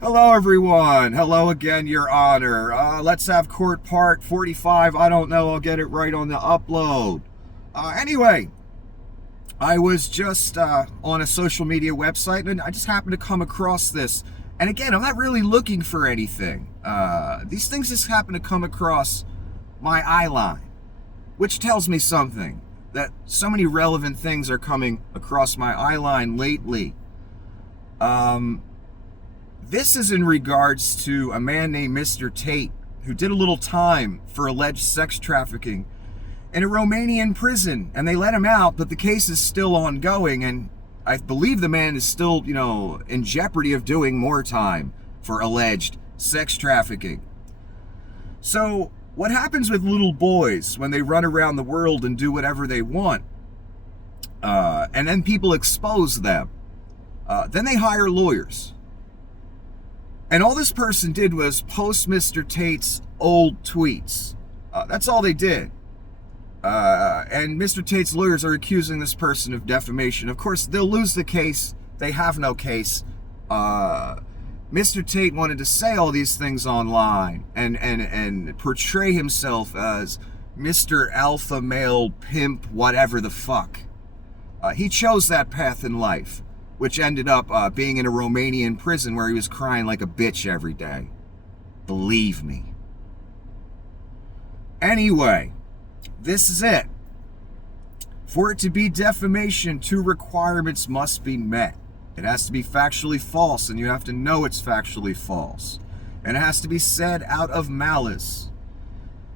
Hello, everyone. Hello again, Your Honor. Let's have court part 45. I don't know. I'll get it right on the upload. Anyway, I was just on a social media website and I just happened to come across this. And again, I'm not really looking for anything. These things just happen to come across my eye line, which tells me something that so many relevant things are coming across my eye line lately. This is in regards to a man named Mr. Tate, who did a little time for alleged sex trafficking in a Romanian prison. And they let him out, but the case is still ongoing. And I believe the man is still, in jeopardy of doing more time for alleged sex trafficking. So what happens with little boys when they run around the world and do whatever they want? And then people expose them. Then they hire lawyers. And all this person did was post Mr. Tate's old tweets. That's all they did. And Mr. Tate's lawyers are accusing this person of defamation. Of course, they'll lose the case. They have no case. Mr. Tate wanted to say all these things online and portray himself as Mr. Alpha Male Pimp, whatever the fuck. He chose that path in life, which ended up being in a Romanian prison where he was crying like a bitch every day. Believe me. Anyway, this is it. For it to be defamation, two requirements must be met. It has to be factually false, and you have to know it's factually false. And it has to be said out of malice.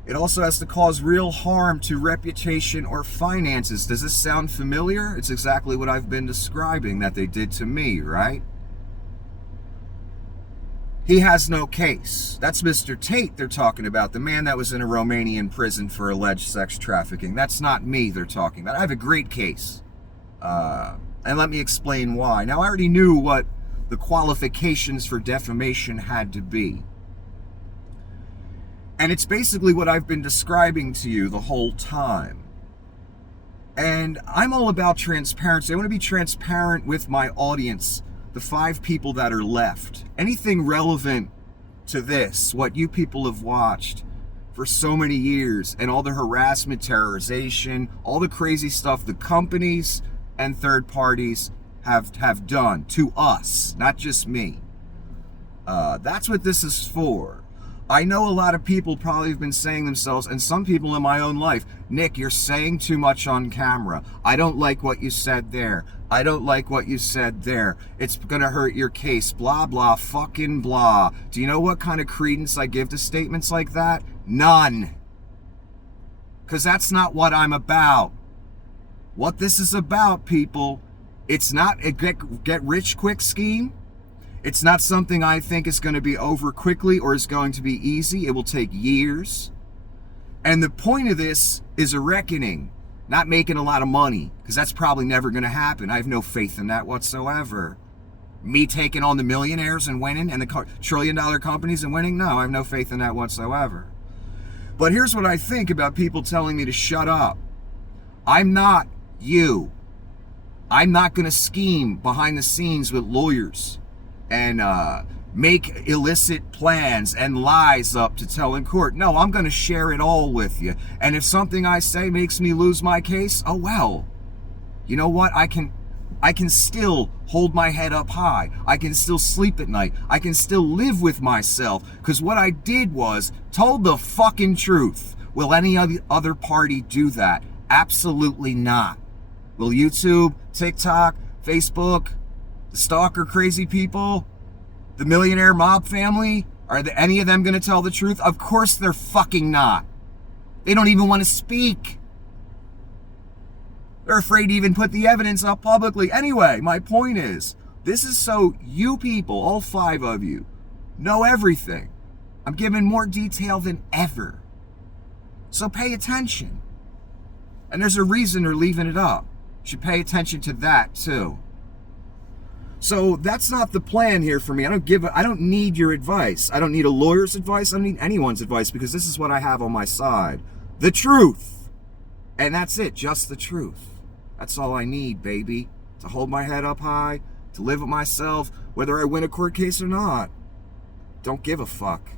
It also has to cause real harm to reputation or finances. Does this sound familiar? It's exactly what I've been describing that they did to me, right? He has no case. That's Mr. Tate they're talking about, the man that was in a Romanian prison for alleged sex trafficking. That's not me they're talking about. I have a great case. And let me explain why. Now, I already knew what the qualifications for defamation had to be. And it's basically what I've been describing to you the whole time. And I'm all about transparency. I want to be transparent with my audience, the 5 people that are left. Anything relevant to this, what you people have watched for so many years, and all the harassment, terrorization, all the crazy stuff the companies and third parties have done to us, not just me. That's what this is for. I know a lot of people probably have been saying themselves, and some people in my own life, Nick, you're saying too much on camera. I don't like what you said there. I don't like what you said there. It's gonna hurt your case. Blah, blah, fucking blah. Do you know what kind of credence I give to statements like that? None. Because that's not what I'm about. What this is about, people, it's not a get rich quick scheme. It's not something I think is going to be over quickly or is going to be easy. It will take years. And the point of this is a reckoning, not making a lot of money, because that's probably never going to happen. I have no faith in that whatsoever. Me taking on the millionaires and winning and the trillion-dollar companies and winning? No, I have no faith in that whatsoever. But here's what I think about people telling me to shut up. I'm not you. I'm not going to scheme behind the scenes with lawyers and make illicit plans and lies up to tell in court. No, I'm going to share it all with you. And if something I say makes me lose my case, oh well. You know what? I can still hold my head up high. I can still sleep at night. I can still live with myself. Because what I did was told the fucking truth. Will any other party do that? Absolutely not. Will YouTube, TikTok, Facebook, the stalker crazy people, the millionaire mob family, are any of them going to tell the truth? Of course they're fucking not. They don't even want to speak. They're afraid to even put the evidence up publicly. Anyway, my point is, this is so you people, all 5 of you, know everything. I'm giving more detail than ever. So pay attention. And there's a reason they're leaving it up. You should pay attention to that too. So that's not the plan here for me. I don't need your advice. I don't need a lawyer's advice. I don't need anyone's advice, because this is what I have on my side. The truth. And that's it, just the truth. That's all I need, baby. To hold my head up high, to live with myself, whether I win a court case or not. don't give a fuck.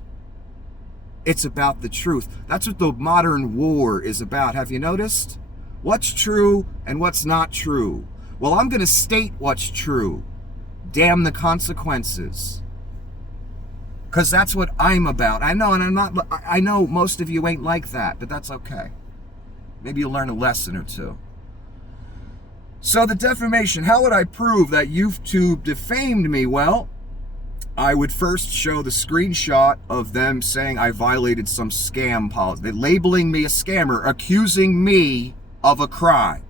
It's about the truth. That's what the modern war is about. Have you noticed? What's true and what's not true? Well, I'm going to state what's true. Damn the consequences. Because that's what I'm about. I know, and I know most of you ain't like that, but that's okay. Maybe you'll learn a lesson or two. So the defamation, how would I prove that YouTube defamed me? Well, I would first show the screenshot of them saying I violated some scam policy. They're labeling me a scammer, accusing me of a crime.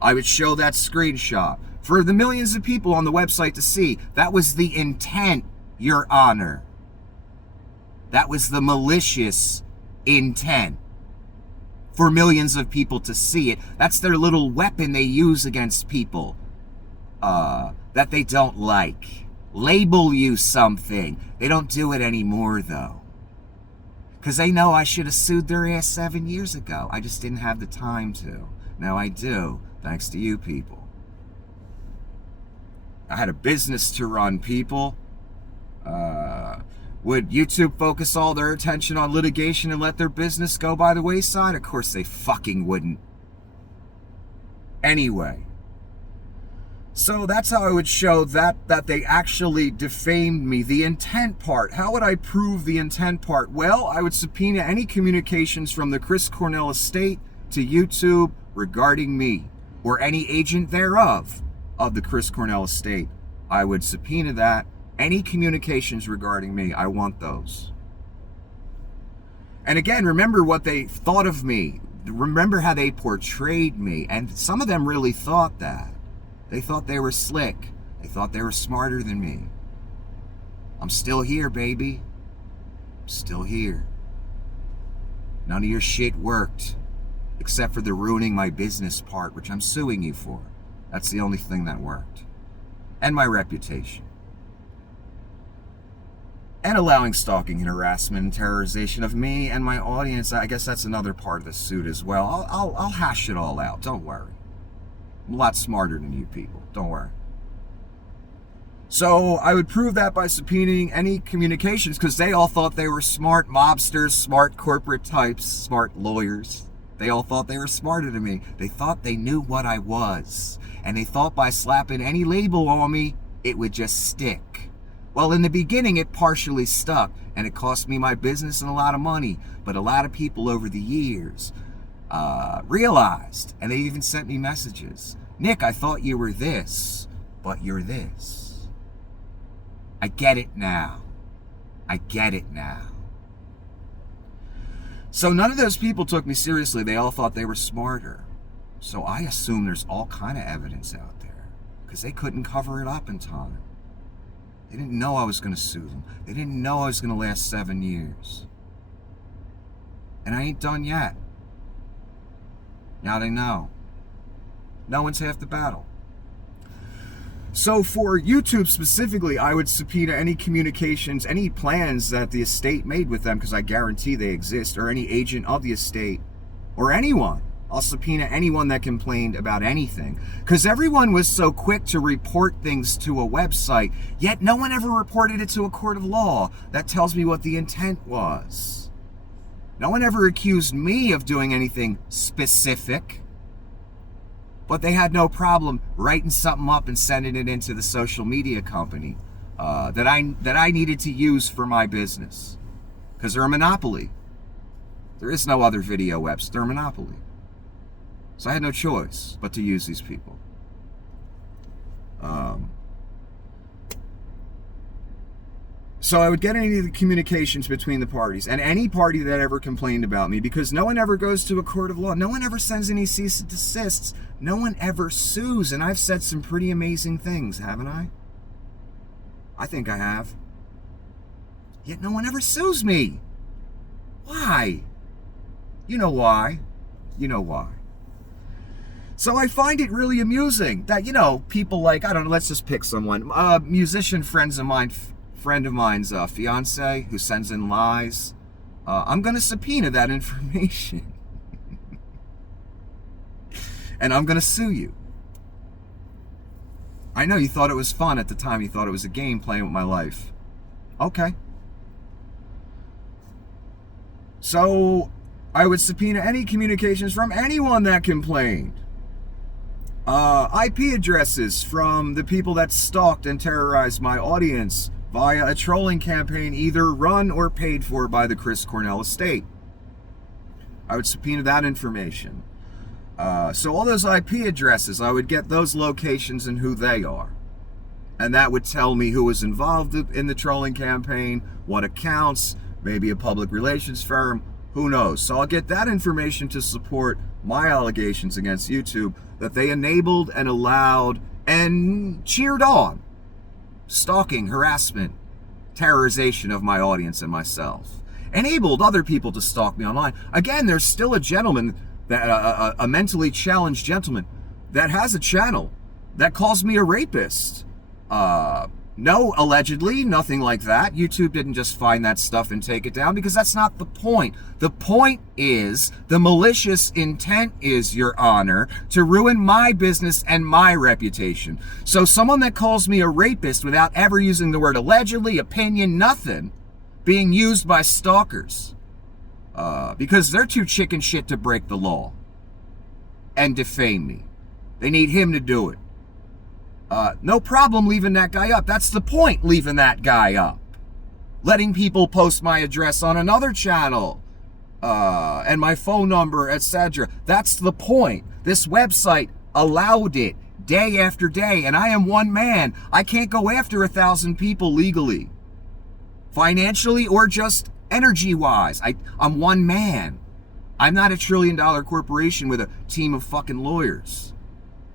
I would show that screenshot for the millions of people on the website to see. That was the intent, Your Honor. That was the malicious intent. For millions of people to see it. That's their little weapon they use against people that they don't like. Label you something. They don't do it anymore, though. Because they know I should have sued their ass 7 years ago. I just didn't have the time to. Now I do, thanks to you people. I had a business to run, people. Would YouTube focus all their attention on litigation and let their business go by the wayside? Of course they fucking wouldn't. Anyway. So that's how I would show that they actually defamed me. The intent part. How would I prove the intent part? Well, I would subpoena any communications from the Chris Cornell estate to YouTube regarding me, or any agent thereof of the Chris Cornell estate. I would subpoena that. Any communications regarding me, I want those. And again, remember what they thought of me. Remember how they portrayed me. And some of them really thought that. They thought they were slick. They thought they were smarter than me. I'm still here, baby. I'm still here. None of your shit worked. Except for the ruining my business part, which I'm suing you for. That's the only thing that worked. And my reputation. And allowing stalking and harassment and terrorization of me and my audience. I guess that's another part of the suit as well. I'll hash it all out. Don't worry. I'm a lot smarter than you people. Don't worry. So I would prove that by subpoenaing any communications, because they all thought they were smart mobsters, smart corporate types, smart lawyers. They all thought they were smarter than me. They thought they knew what I was. And they thought by slapping any label on me, it would just stick. Well, in the beginning, it partially stuck, and it cost me my business and a lot of money. But a lot of people over the years realized, and they even sent me messages. Nick, I thought you were this, but you're this. I get it now. I get it now. So none of those people took me seriously. They all thought they were smarter. So I assume there's all kind of evidence out there, because they couldn't cover it up in time. They didn't know I was going to sue them. They didn't know I was going to last 7 years. And I ain't done yet. Now they know. No one's half the battle. So for YouTube specifically, I would subpoena any communications, any plans that the estate made with them, because I guarantee they exist, or any agent of the estate, or anyone. I'll subpoena anyone that complained about anything. Because everyone was so quick to report things to a website, yet no one ever reported it to a court of law. That tells me what the intent was. No one ever accused me of doing anything specific. But they had no problem writing something up and sending it into the social media company that I needed to use for my business. Because they're a monopoly. There is no other video webs. They're a monopoly. So I had no choice but to use these people. So I would get any of the communications between the parties, and any party that ever complained about me, because no one ever goes to a court of law. No one ever sends any cease and desists. No one ever sues. And I've said some pretty amazing things, haven't I? I think I have. Yet no one ever sues me. Why? You know why. You know why. So I find it really amusing that, people like, I don't know, let's just pick someone. Musician friend of mine's fiance who sends in lies. I'm going to subpoena that information. And I'm going to sue you. I know you thought it was fun at the time. You thought it was a game playing with my life. Okay. So I would subpoena any communications from anyone that complained. IP addresses from the people that stalked and terrorized my audience via a trolling campaign either run or paid for by the Chris Cornell estate. I would subpoena that information. So all those IP addresses, I would get those locations and who they are. And that would tell me who was involved in the trolling campaign, what accounts, maybe a public relations firm, who knows. So I'll get that information to support my allegations against YouTube that they enabled and allowed and cheered on stalking, harassment, terrorization of my audience and myself. Enabled other people to stalk me online. Again, there's still a gentleman, that a mentally challenged gentleman, that has a channel that calls me a rapist. No, allegedly, nothing like that. YouTube didn't just find that stuff and take it down, because that's not the point. The point is, the malicious intent is, Your Honor, to ruin my business and my reputation. So someone that calls me a rapist without ever using the word allegedly, opinion, nothing, being used by stalkers, because they're too chicken shit to break the law and defame me. They need him to do it. No problem leaving that guy up. That's the point, leaving that guy up. Letting people post my address on another channel, and my phone number, etc. That's the point. This website allowed it day after day, and I am one man. I can't go after 1,000 people legally, financially, or just energy-wise. I'm one man. I'm not a $1 trillion corporation with a team of fucking lawyers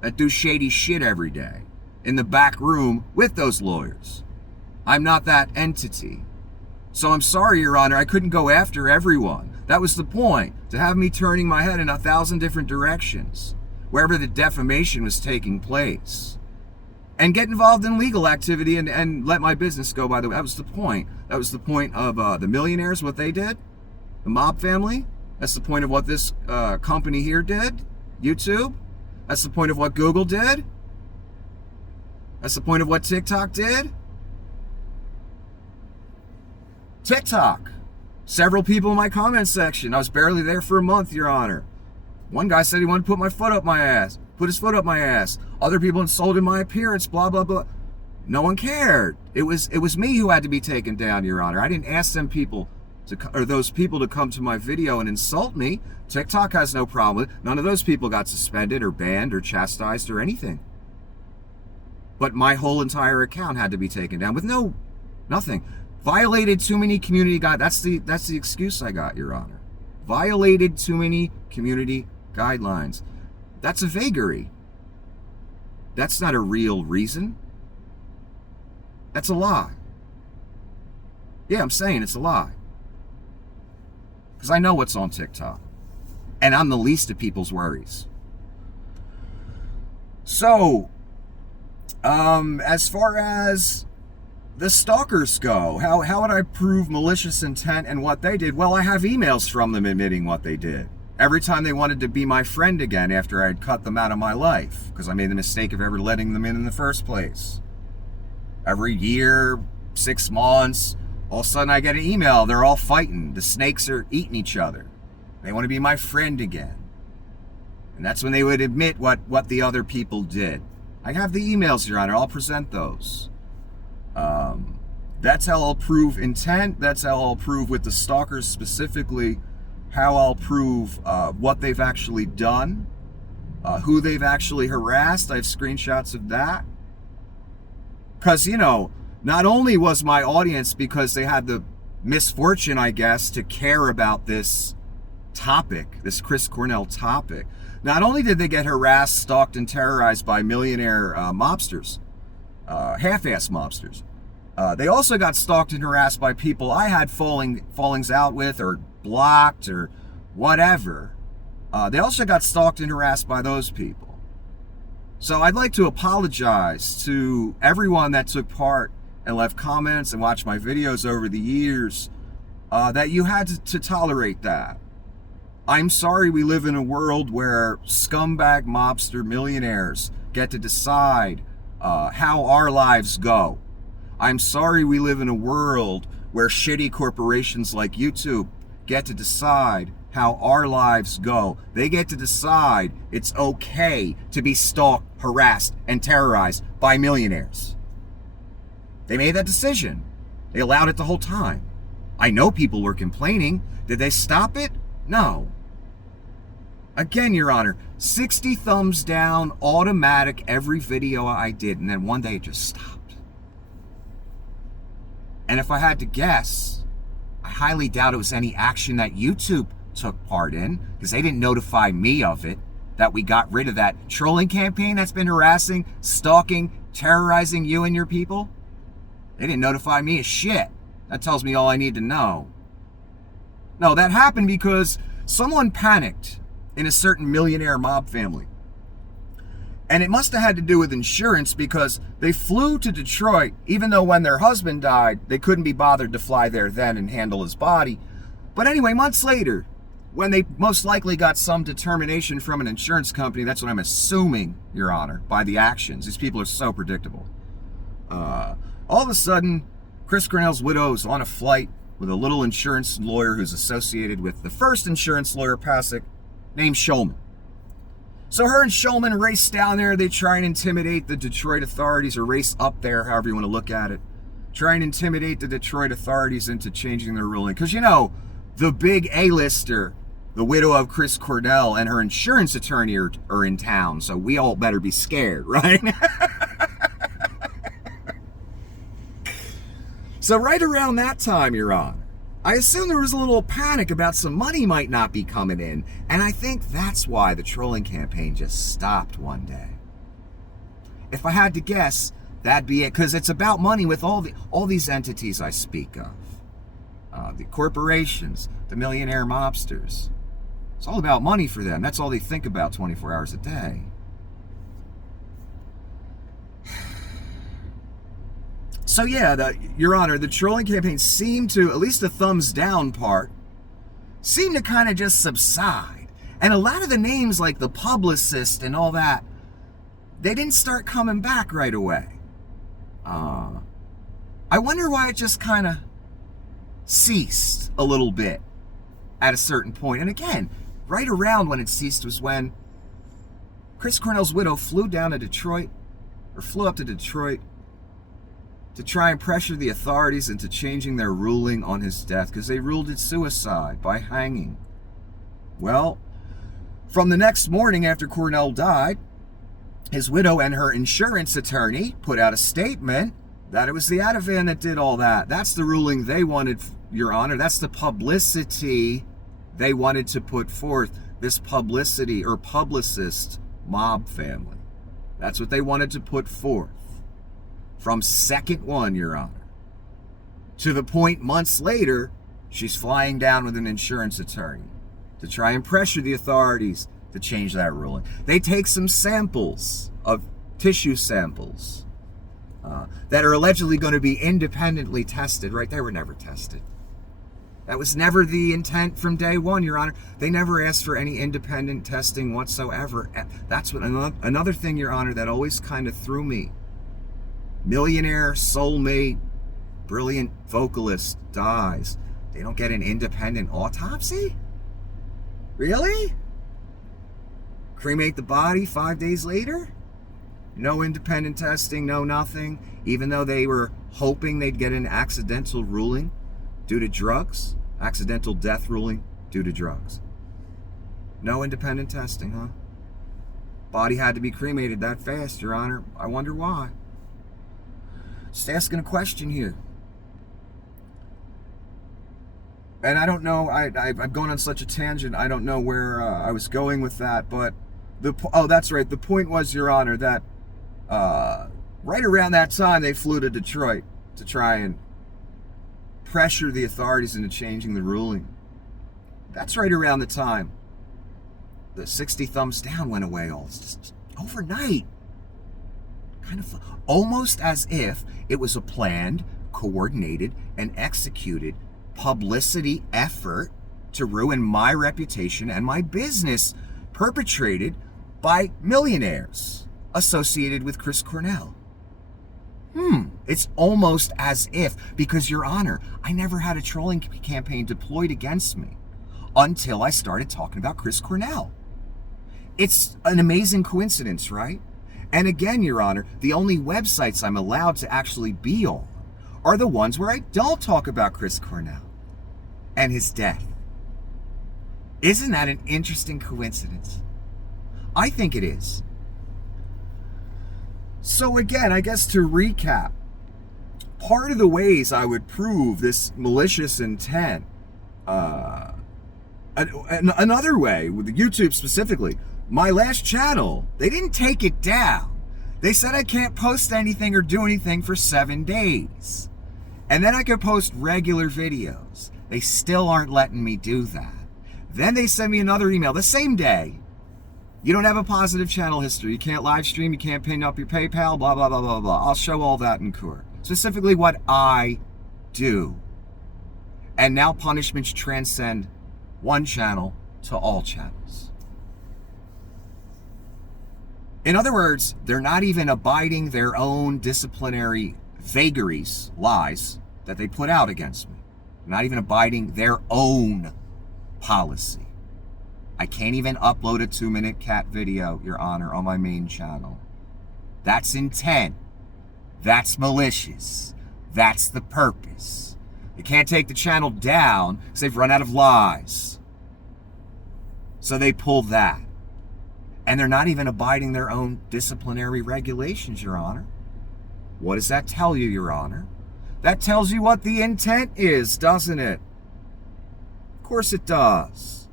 that do shady shit every day in the back room with those lawyers. I'm not that entity. So I'm sorry, Your Honor, I couldn't go after everyone. That was the point, to have me turning my head in 1,000 different directions, wherever the defamation was taking place, and get involved in legal activity and let my business go, by the way. That was the point. That was the point of the millionaires, what they did, the mob family. That's the point of what this company here did, YouTube. That's the point of what Google did. That's the point of what TikTok did. TikTok. Several people in my comment section. I was barely there for a month, Your Honor. One guy said he wanted to put his foot up my ass. Other people insulted my appearance, blah, blah, blah. No one cared. It was me who had to be taken down, Your Honor. I didn't ask those people to come to my video and insult me. TikTok has no problem with it. None of those people got suspended or banned or chastised or anything. But my whole entire account had to be taken down with nothing. Violated too many community guidelines. That's the excuse I got, Your Honor. Violated too many community guidelines. That's a vagary. That's not a real reason. That's a lie. Yeah, I'm saying it's a lie. Because I know what's on TikTok. And I'm the least of people's worries. So, as far as the stalkers go, how would I prove malicious intent and what they did? Well, I have emails from them admitting what they did. Every time they wanted to be my friend again after I had cut them out of my life, because I made the mistake of ever letting them in the first place. Every year, 6 months, all of a sudden I get an email. They're all fighting. The snakes are eating each other. They want to be my friend again. And that's when they would admit what the other people did. I have the emails, Your Honor. I'll present those. That's how I'll prove intent. That's how I'll prove with the stalkers specifically, how I'll prove what they've actually done, who they've actually harassed. I have screenshots of that. Because, not only was my audience, because they had the misfortune, I guess, to care about this topic, this Chris Cornell topic, not only did they get harassed, stalked, and terrorized by millionaire mobsters, half-ass mobsters, they also got stalked and harassed by people I had fallings out with or blocked or whatever. They also got stalked and harassed by those people. So I'd like to apologize to everyone that took part and left comments and watched my videos over the years, that you had to tolerate that. I'm sorry we live in a world where scumbag mobster millionaires get to decide how our lives go. I'm sorry we live in a world where shitty corporations like YouTube get to decide how our lives go. They get to decide it's okay to be stalked, harassed, and terrorized by millionaires. They made that decision. They allowed it the whole time. I know people were complaining. Did they stop it? No. Again, Your Honor, 60 thumbs down, automatic, every video I did, and then one day it just stopped. And if I had to guess, I highly doubt it was any action that YouTube took part in, because they didn't notify me of it, that we got rid of that trolling campaign that's been harassing, stalking, terrorizing you and your people. They didn't notify me of shit. That tells me all I need to know. No, that happened because someone panicked in a certain millionaire mob family. And it must have had to do with insurance, because they flew to Detroit, even though when their husband died, they couldn't be bothered to fly there then and handle his body. But anyway, months later, when they most likely got some determination from an insurance company, that's what I'm assuming, Your Honor, by the actions. These people are so predictable. All of a sudden, Chris Cornell's widow is on a flight with a little insurance lawyer who's associated with the first insurance lawyer, Pasek, named Schulman. So her and Schulman race down there. They try and intimidate the Detroit authorities, or race up there, however you want to look at it. Try and intimidate the Detroit authorities into changing their ruling. Because, you know, the big A-lister, the widow of Chris Cornell, and her insurance attorney are in town. So we all better be scared, right? So right around that time, Your Honor, I assume there was a little panic about some money might not be coming in. And I think that's why the trolling campaign just stopped one day. If I had to guess, that'd be it. Because it's about money with all these entities I speak of. The corporations, the millionaire mobsters. It's all about money for them. That's all they think about 24 hours a day. So yeah, Your Honor, the trolling campaign seemed to, at least the thumbs down part, seemed to kind of just subside. And a lot of the names like the publicist and all that, they didn't start coming back right away. I wonder why it just kind of ceased a little bit at a certain point. And again, right around when it ceased was when Chris Cornell's widow flew up to Detroit, to try and pressure the authorities into changing their ruling on his death, because they ruled it suicide by hanging. Well, from the next morning after Cornell died, his widow and her insurance attorney put out a statement that it was the Ativan that did all that. That's the ruling they wanted, Your Honor. That's the publicity they wanted to put forth. This publicity or publicist mob family. That's what they wanted to put forth. From second one, Your Honor. To the point months later, she's flying down with an insurance attorney to try and pressure the authorities to change that ruling. They take some samples of tissue samples that are allegedly going to be independently tested. Right? They were never tested. That was never the intent from day one, Your Honor. They never asked for any independent testing whatsoever. That's what another thing, Your Honor, that always kind of threw me. Millionaire, soulmate, brilliant vocalist dies. They don't get an independent autopsy? Really? Cremate the body 5 days later? No independent testing, no nothing, even though they were hoping they'd get an accidental ruling due to drugs? Accidental death ruling due to drugs. No independent testing, huh? Body had to be cremated that fast, Your Honor. I wonder why. Just asking a question here. And I don't know, I've gone on such a tangent, I don't know where I was going with that, but that's right. The point was, Your Honor, that right around that time they flew to Detroit to try and pressure the authorities into changing the ruling. That's right around the time the 60 thumbs down went away just overnight. Kind of almost as if it was a planned, coordinated, and executed publicity effort to ruin my reputation and my business, perpetrated by millionaires associated with Chris Cornell. It's almost as if, because Your Honor, I never had a trolling campaign deployed against me until I started talking about Chris Cornell. It's an amazing coincidence, right? And again, Your Honor, the only websites I'm allowed to actually be on are the ones where I don't talk about Chris Cornell and his death. Isn't that an interesting coincidence? I think it is. So again, I guess to recap, part of the ways I would prove this malicious intent, another way, with YouTube specifically, my last channel, they didn't take it down. They said I can't post anything or do anything for 7 days. And then I could post regular videos. They still aren't letting me do that. Then they send me another email the same day. You don't have a positive channel history. You can't live stream. You can't pin up your PayPal, blah, blah, blah, blah, blah. I'll show all that in court. Specifically what I do. And now punishments transcend one channel to all channels. In other words, they're not even abiding their own disciplinary vagaries, lies, that they put out against me. They're not even abiding their own policy. I can't even upload a 2-minute cat video, Your Honor, on my main channel. That's intent. That's malicious. That's the purpose. They can't take the channel down because they've run out of lies. So they pull that. And they're not even abiding their own disciplinary regulations, Your Honor. What does that tell you, Your Honor? That tells you what the intent is, doesn't it? Of course it does.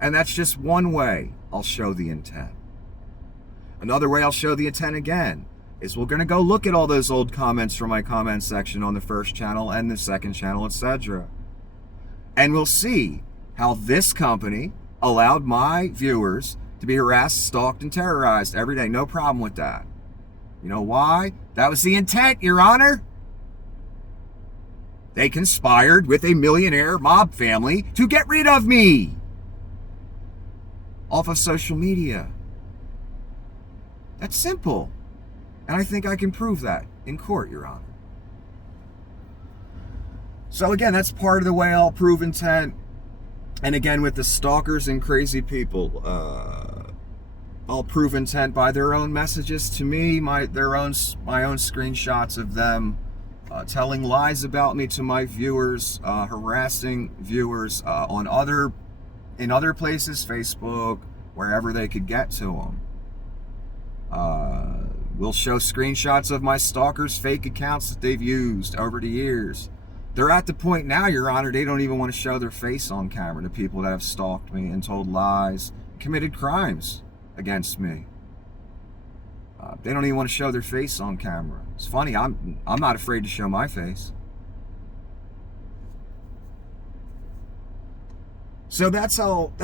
And that's just one way I'll show the intent. Another way I'll show the intent again is we're going to go look at all those old comments from my comment section on the first channel and the second channel, etc. And we'll see how this company allowed my viewers to be harassed, stalked, and terrorized every day. No problem with that. You know why? That was the intent, Your Honor. They conspired with a millionaire mob family to get rid of me off of social media. That's simple. And I think I can prove that in court, Your Honor. So again, that's part of the way I'll prove intent. And again, with the stalkers and crazy people, I'll prove intent by their own messages to me, my own screenshots of them telling lies about me to my viewers, harassing viewers in other places, Facebook, wherever they could get to them. We'll show screenshots of my stalkers' fake accounts that they've used over the years. They're at the point now, Your Honor, they don't even want to show their face on camera to people that have stalked me and told lies, committed crimes against me. They don't even want to show their face on camera. It's funny, I'm not afraid to show my face. So that's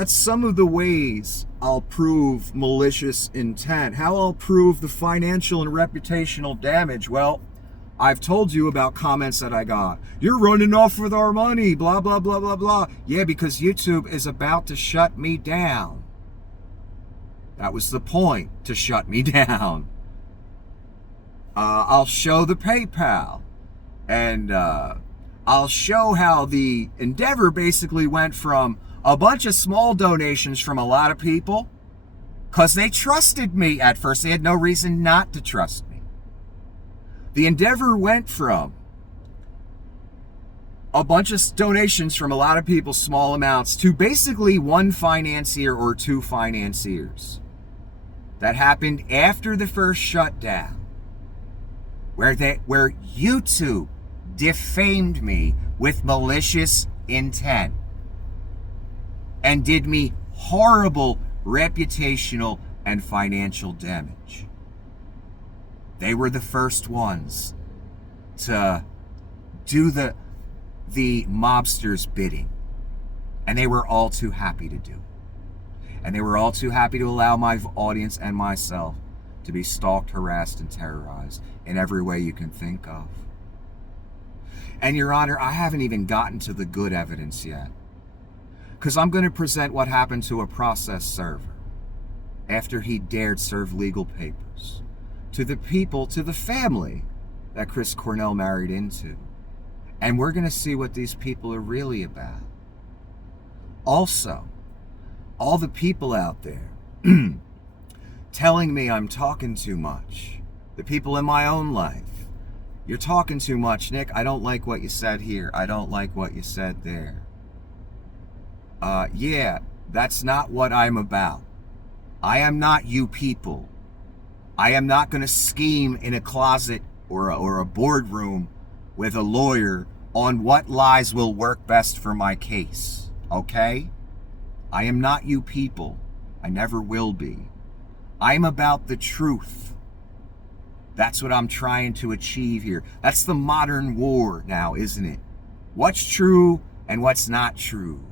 some of the ways I'll prove malicious intent. How I'll prove the financial and reputational damage. Well, I've told you about comments that I got. You're running off with our money, blah, blah, blah, blah, blah. Yeah, because YouTube is about to shut me down. That was the point, to shut me down. I'll show the PayPal. And I'll show how the endeavor basically went from a bunch of small donations from a lot of people because they trusted me at first. They had no reason not to trust me. The endeavor went from a bunch of donations from a lot of people, small amounts, to basically one financier or two financiers. That happened after the first shutdown, where YouTube defamed me with malicious intent and did me horrible reputational and financial damage. They were the first ones to do the mobsters' bidding, and they were all too happy to do. And they were all too happy to allow my audience and myself to be stalked, harassed, and terrorized in every way you can think of. And Your Honor, I haven't even gotten to the good evidence yet, because I'm going to present what happened to a process server after he dared serve legal papers to the people, to the family that Chris Cornell married into. And we're going to see what these people are really about. Also, all the people out there telling me I'm talking too much. The people in my own life. You're talking too much, Nick. I don't like what you said here. I don't like what you said there. Yeah, that's not what I'm about. I am not you people. I am not going to scheme in a closet or a boardroom with a lawyer on what lies will work best for my case. Okay? I am not you people. I never will be. I'm about the truth. That's what I'm trying to achieve here. That's the modern war now, isn't it? What's true and what's not true.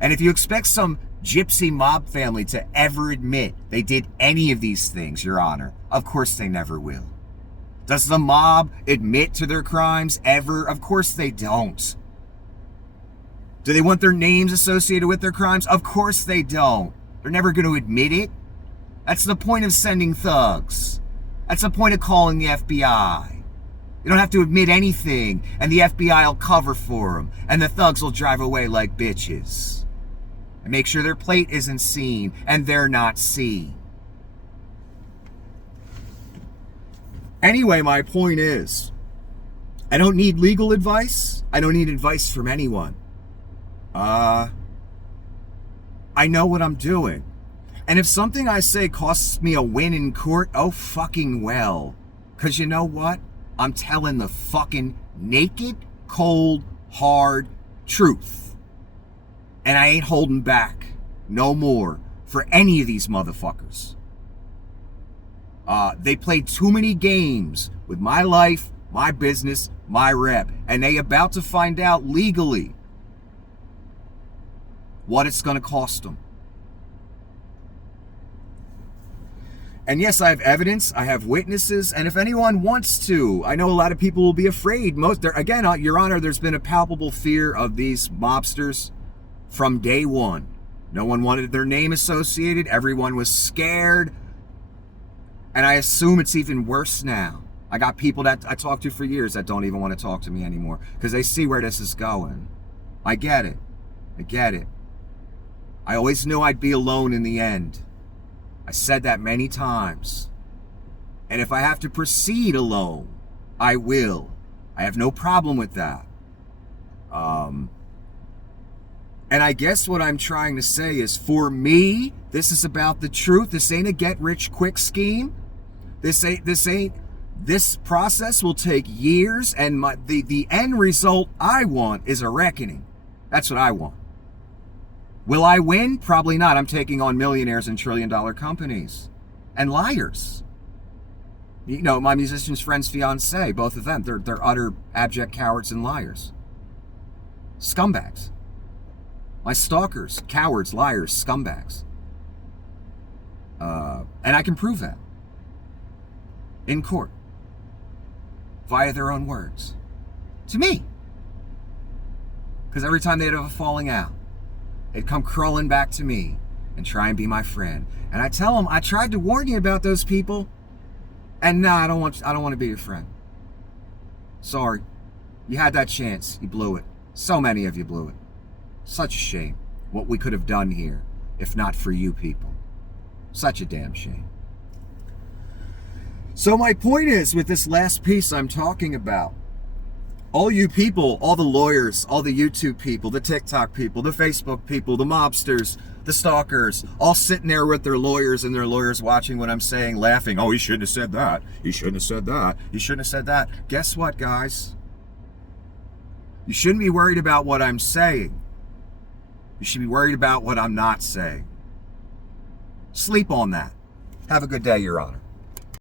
And if you expect some gypsy mob family to ever admit they did any of these things, Your Honor, of course they never will. Does the mob admit to their crimes ever? Of course they don't. Do they want their names associated with their crimes? Of course they don't. They're never going to admit it. That's the point of sending thugs. That's the point of calling the FBI. You don't have to admit anything, and the FBI will cover for them, and the thugs will drive away like bitches. And make sure their plate isn't seen, and they're not seen. Anyway, my point is, I don't need legal advice. I don't need advice from anyone. I know what I'm doing. And if something I say costs me a win in court, oh fucking well. 'Cause you know what? I'm telling the fucking naked, cold, hard truth. And I ain't holding back no more for any of these motherfuckers. They played too many games with my life, my business, my rep. And they about to find out legally what it's going to cost them. And yes, I have evidence, I have witnesses, and if anyone wants to, I know a lot of people will be afraid. Again, Your Honor, there's been a palpable fear of these mobsters from day one. No one wanted their name associated, everyone was scared, and I assume it's even worse now. I got people that I talked to for years that don't even want to talk to me anymore, because they see where this is going. I get it. I get it. I always knew I'd be alone in the end. I said that many times. And if I have to proceed alone, I will. I have no problem with that. And I guess what I'm trying to say is, for me, this is about the truth. This ain't a get-rich-quick scheme. This process will take years, and the end result I want is a reckoning. That's what I want. Will I win? Probably not. I'm taking on millionaires and trillion-dollar companies. And liars. You know, my musician's friend's fiancé, both of them, they're utter abject cowards and liars. Scumbags. My stalkers, cowards, liars, scumbags. And I can prove that. In court. Via their own words. To me. Because every time they'd have a falling out, they'd come crawling back to me and try and be my friend. And I tell them, I tried to warn you about those people. And no, I don't want to be your friend. Sorry. You had that chance. You blew it. So many of you blew it. Such a shame what we could have done here if not for you people. Such a damn shame. So my point is, with this last piece I'm talking about, all you people, all the lawyers, all the YouTube people, the TikTok people, the Facebook people, the mobsters, the stalkers, all sitting there with their lawyers and their lawyers watching what I'm saying, laughing. Oh, he shouldn't have said that. He shouldn't have said that. He shouldn't have said that. Guess what, guys? You shouldn't be worried about what I'm saying. You should be worried about what I'm not saying. Sleep on that. Have a good day, Your Honor.